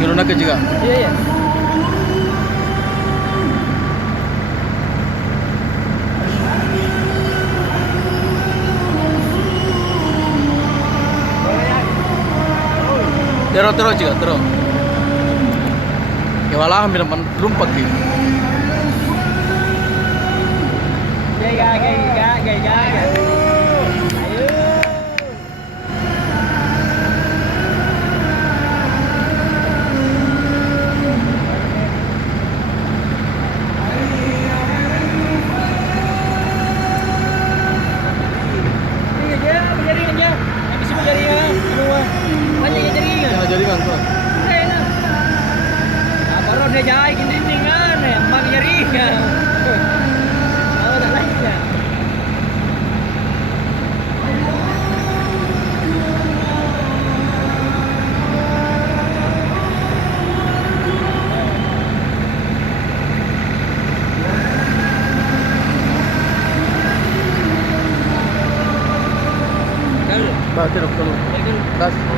Ngilu ke juga. Iya iya. Terus juga terus. Ya malah hampir lompat gitu. Gaya gaya gaya gaya. Ayo. Iya aja, jaring aja. Yang isi jaringan. Aduh, banyak ya jaringan. Ya jadi kan tuh. Enak. Nah, baru dia jahit ini kan, emang jaringan. Oh, tak lain ya. Kalau Bah, terus. kalau Das.